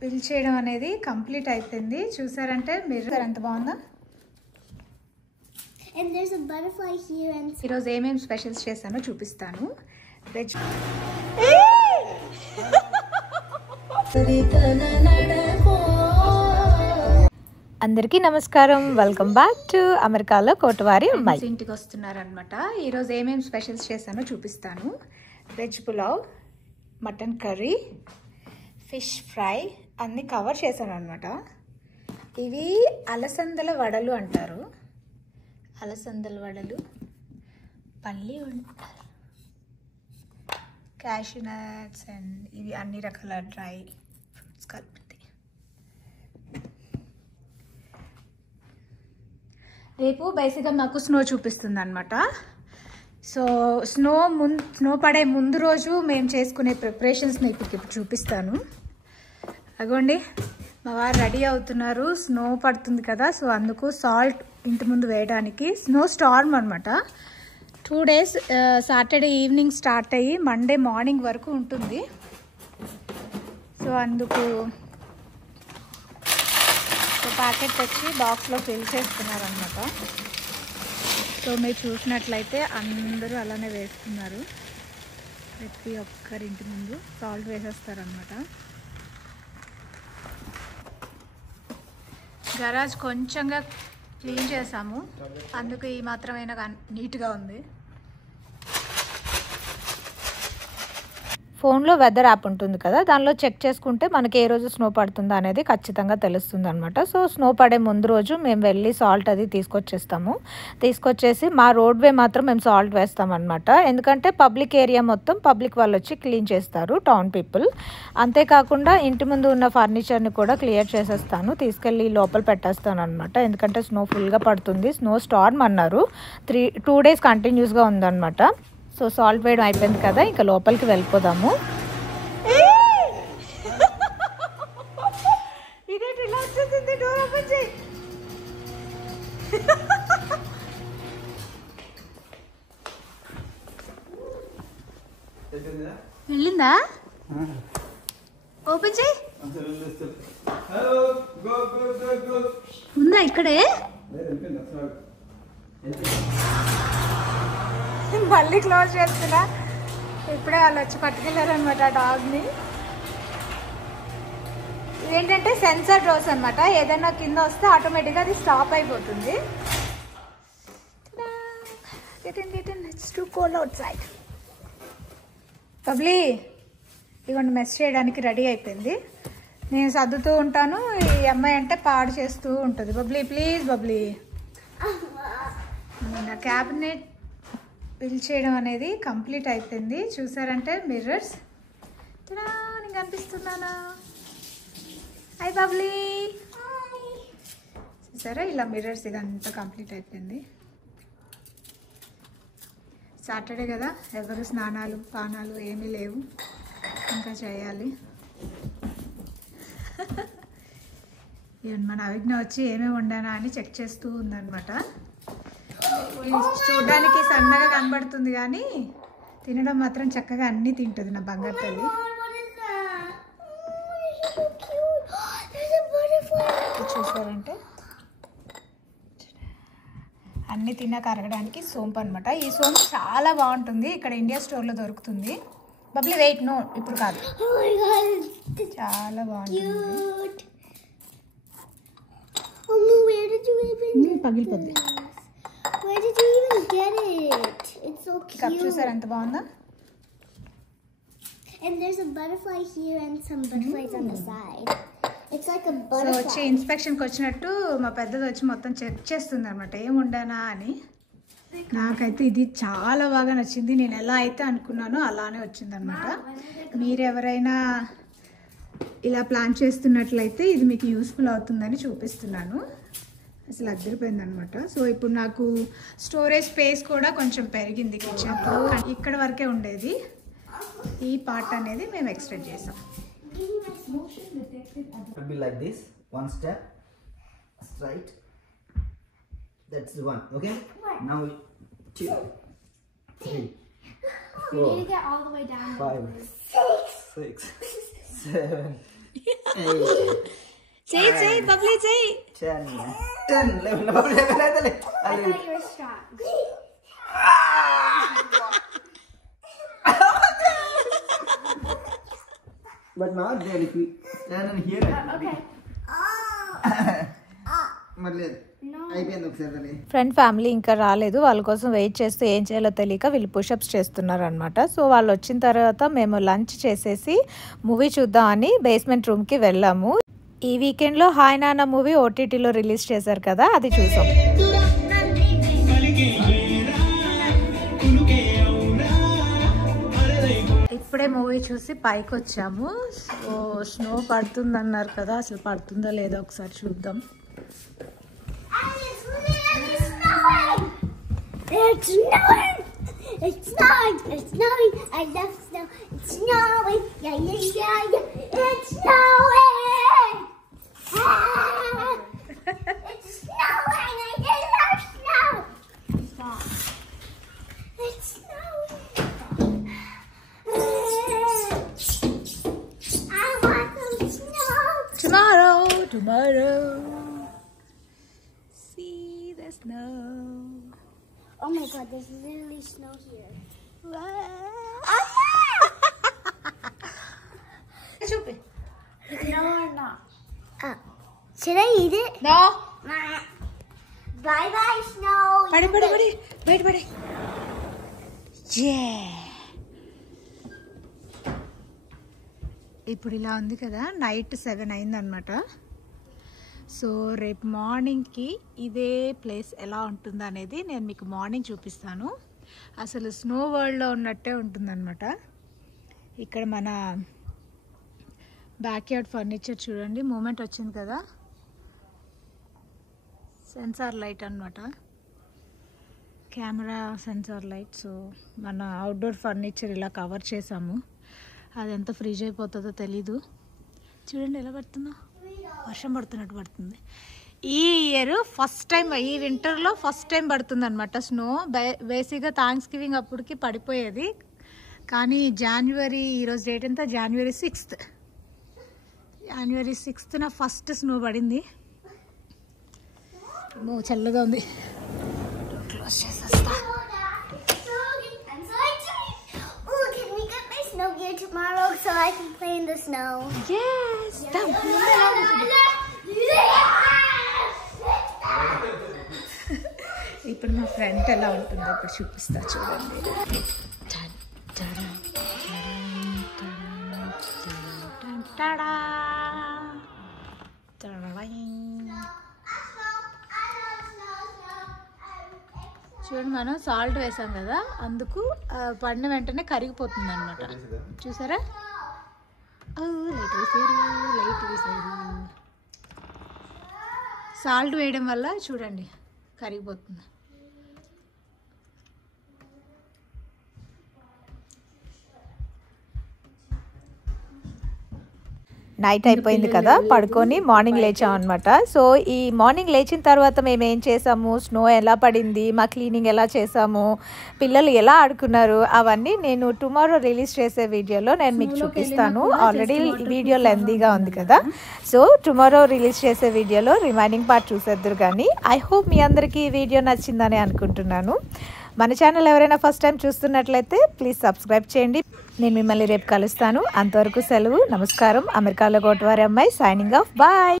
Fill చేయడం అనేది complete అయిపోయింది. చూసారంటే మిర్రర్ ఎంత బాగుందో. And there's a butterfly here and ఈరోజు ఏమేమి స్పెషల్స్ చేశానో చూపిస్తాను. వెజ్ అందరికీ నమస్కారం. వెల్కమ్ బ్యాక్ టు అమెరికాలో కోటవారి అమ్మాయి ఇంటికి వస్తున్నారనమాట. ఈరోజు ఏమేమి స్పెషల్స్ చేశానో చూపిస్తాను. Veg pulao, mutton curry, fish fry అన్నీ కవర్ చేశాను అనమాట. ఇవి అలసందల వడలు అంటారు. అలసందల వడలు, పల్లి ఉంటారు, క్యాషూ నట్స్ అండ్ ఇవి అన్ని రకాల డ్రై ఫ్రూట్స్ కలిపి. రేపు బేసిక్గా మాకు స్నో చూపిస్తుంది అనమాట. సో స్నో పడే ముందు రోజు మేము చేసుకునే ప్రిపరేషన్స్ని ఇప్పుడు చూపిస్తాను. అగోండి మా వారు రెడీ అవుతున్నారు. స్నో పడుతుంది కదా, సో అందుకు సాల్ట్ ఇంటి ముందు వేయడానికి. స్నో స్టార్మ్ అనమాట. 2 days సాటర్డే ఈవినింగ్ స్టార్ట్ అయ్యి మండే మార్నింగ్ వరకు ఉంటుంది. సో అందుకు ప్యాకెట్ తెచ్చి బాక్స్లో ఫిల్ చేస్తున్నారనమాట. సో మీరు చూసినట్లయితే అందరూ అలానే వేస్తున్నారు. ప్రతి ఒక్కరింటి ముందు సాల్ట్ వేసేస్తారనమాట. గరాజ్ కొంచెంగా క్లీన్ చేసాము, అందుకు ఈ మాత్రమైనా నీట్గా ఉంది. ఫోన్లో వెదర్ యాప్ ఉంటుంది కదా, దానిలో చెక్ చేసుకుంటే మనకి ఏ రోజు స్నో పడుతుందో అనేది ఖచ్చితంగా తెలుస్తుంది అనమాట. సో స్నో పడే ముందు రోజు మేము వెళ్ళి సాల్ట్ అది తీసుకొచ్చేసి మా రోడ్వే మాత్రం మేము సాల్ట్ వేస్తామన్నమాట. ఎందుకంటే పబ్లిక్ ఏరియా మొత్తం పబ్లిక్ వాళ్ళు వచ్చి క్లీన్ చేస్తారు, టౌన్ పీపుల్. అంతేకాకుండా ఇంటి ముందు ఉన్న ఫర్నిచర్ని కూడా క్లియర్ చేసేస్తాను, తీసుకెళ్ళి లోపల పెట్టేస్తాను అనమాట. ఎందుకంటే స్నో ఫుల్గా పడుతుంది. స్నో స్టార్మ్ అన్నారు, 2 days కంటిన్యూస్గా ఉందన్నమాట. సో సాల్ట్ వేయడం అయిపోయింది కదా, ఇంకా లోపలికి వెళ్ళిపోదాము. వెళ్ళిందా? ఓపెన్ చేయి. ఉందా ఇక్కడే? మళ్ళీ క్లోజ్ చేస్తున్నా. ఇప్పుడే వాళ్ళు వచ్చి పట్టుకెళ్ళారనమాట డాగ్ని. ఏంటంటే సెన్సర్ డోర్స్ అనమాట. ఏదైనా కింద వస్తే ఆటోమేటిక్గా అది స్టాప్ అయిపోతుంది. బబ్లీ ఇవన్నీ మెస్ చేయడానికి రెడీ అయిపోయింది. నేను సర్దుతూ ఉంటాను, ఈ అమ్మాయి అంటే పాడు చేస్తూ ఉంటుంది. బబ్లీ ప్లీజ్ బబ్లీ. నా క్యాబినెట్ ఫిల్ చేయడం అనేది కంప్లీట్ అయిపోయింది. చూసారంటే మిర్రర్స్ నేను కనిపిస్తున్నానా? హాయ్ బబ్లీ. చూసారా ఇలా మిర్రర్స్ ఇదంతా కంప్లీట్ అయిపోయింది. సాటర్డే కదా, ఎవరు స్నానాలు పానాలు ఏమీ లేవు, ఇంకా చేయాలి. మన అవిజ్ఞ వచ్చి ఏమేమి వండానా అని చెక్ చేస్తూ ఉందన్నమాట. చూడడానికి సన్నగా కనబడుతుంది కానీ తినడం మాత్రం చక్కగా అన్నీ తింటుంది నా బంగారు తల్లి. చూసారంటే అన్నీ తిన్నాక అరగడానికి సోంపు అనమాట. ఈ సోంపు చాలా బాగుంటుంది, ఇక్కడ ఇండియా స్టోర్లో దొరుకుతుంది. బబ్లీ వెయిట్, నో ఇప్పుడు కాదు, చాలా బాగుంటుంది. పగిలిపోద్ది. Where did you even get it? It's so cute. Cup చూసారు ఎంత బాగుందా? And there's a butterfly here and some butterflies on the side. It's like a butterfly. So వచ్చి ఇన్స్పెక్షన్కి వచ్చినట్టు మా పెద్దది వచ్చి మొత్తం చెక్ చేస్తుంది అనమాట, ఏం వండానా అని. నాకైతే ఇది చాలా బాగా నచ్చింది. నేను ఎలా అయితే అనుకున్నానో అలానే వచ్చిందనమాట. మీరు ఎవరైనా ఇలా ప్లాన్ చేస్తున్నట్లయితే ఇది మీకు యూస్ఫుల్ అవుతుందని చూపిస్తున్నాను. అసలు అద్దరిపోయింది అనమాట. సో ఇప్పుడు నాకు స్టోరేజ్ స్పేస్ కూడా కొంచెం పెరిగింది కిచెన్లో. ఇక్కడ వరకే ఉండేది, ఈ పార్ట్ అనేది మేము ఎక్స్టెండ్ చేసాం. Be like this, one step straight. That's the one. Okay. Now 2, 3, 4. You need to get all the way down. 5, 6, 7. చెయ్యి బబ్లీ చెయ్యి. 10 11 బబ్లీ వెళ్ళాలి. I thought you were strong. But not there if we stand and hear it. Okay. మళ్ళీ అయిపోయింది ఒకసారి. Friend family ఇంకా రాలేదు, వాళ్ళ కోసం వెయిట్ చేస్తూ ఏం చేయాలో తెలియక వీళ్ళు పుషప్స్ చేస్తున్నారు అనమాట. సో వాళ్ళు వచ్చిన తర్వాత మేము లంచ్ చేసేసి మూవీ చూద్దామని బేస్మెంట్ రూమ్కి వెళ్ళాము. ఈ వీకెండ్లో హాయ్ నాన్న మూవీ ఓటీటీలో రిలీజ్ చేశారు కదా, అది చూసాం. ఇప్పుడే మూవీ చూసి పైకి వచ్చాము. సో స్నో పడుతుంది అన్నారు కదా, అసలు పడుతుందో లేదో ఒకసారి చూద్దాం. It's snowing! It's snowing! It's snowing! I love snow! It's snowing! Yeah! It's snowing! Ah! It's snowing! I love snow! Stop. It's snowing! I want some snow! Tomorrow see the snow. Oh my god, there's literally snow here. చూపి. No or not? Should I eat it? No. Bye bye, snow. పడి బయట. ఇప్పుడు ఇలా ఉంది కదా, night 7 అయిందనమాట. So రేపు మార్నింగ్కి ఇదే ప్లేస్ ఎలా ఉంటుందో అనేది నేను మీకు మార్నింగ్ చూపిస్తాను. అసలు స్నో వరల్డ్లో ఉన్నట్టే ఉంటుందన్నమాట. ఇక్కడ మన బ్యాక్ యార్డ్ ఫర్నిచర్ చూడండి, మూమెంట్ వచ్చింది కదా, సెన్సార్ లైట్ అన్నమాట, కెమెరా సెన్సార్ లైట్. సో మన అవుట్డోర్ ఫర్నిచర్ ఇలా కవర్ చేసాము. అది ఎంత ఫ్రీజ్ అయిపోతుందో తెలీదు. చూడండి ఎలా పడుతుందో, వర్షం పడుతున్నట్టు పడుతుంది. ఈ ఇయర్ ఫస్ట్ టైం, ఈ వింటర్లో ఫస్ట్ టైం పడుతుంది అనమాట స్నో. బేసిక్గా థ్యాంక్స్ గివింగ్ అప్పటికి పడిపోయేది, కానీ జనవరి, ఈరోజు డేట్ ఎంత, జనవరి 6th. జనవరి 6th ఫస్ట్ స్నో పడింది. చల్లగా ఉంది. క్లోజ్ చేసేస్తా. I'm so excited. Oh, can we get my snow gear tomorrow so I can play in the snow? Yes. ఇప్పుడు మా ఫ్రెండ్ ఎలా ఉంటుందో ఇప్పుడు చూపిస్తా చూడండి. చూడండి, మనం సాల్ట్ వేసాం కదా, అందుకు పడిన వెంటనే కరిగిపోతుంది అనమాట. చూసారా, లైట్ వేసారు. సాల్ట్ వేయడం వల్ల చూడండి కరిగిపోతుంది. నైట్ అయిపోయింది కదా, పడుకొని మార్నింగ్ లేచాం అనమాట. సో ఈ మార్నింగ్ లేచిన తర్వాత మేము ఏం చేసాము, స్నో ఎలా పడింది, మా క్లీనింగ్ ఎలా చేసాము, పిల్లలు ఎలా ఆడుకున్నారు, అవన్నీ నేను టుమారో రిలీజ్ చేసే వీడియోలో నేను మీకు చూపిస్తాను. ఆల్రెడీ వీడియో లెందీగా ఉంది కదా, సో టుమారో రిలీజ్ చేసే వీడియోలో రిమైనింగ్ పార్ట్ చూసేద్దరు. కానీ ఐ హోప్ మీ అందరికీ ఈ వీడియో నచ్చిందని అనుకుంటున్నాను. మన ఛానల్ ఎవరైనా ఫస్ట్ టైం చూస్తున్నట్లయితే ప్లీజ్ సబ్స్క్రైబ్ చేయండి. నేను మిమ్మల్ని రేపు కలుస్తాను. అంతవరకు సెలవు, నమస్కారం. అమెరికాలో గోటవారి అమ్మాయి సైనింగ్ ఆఫ్. బాయ్.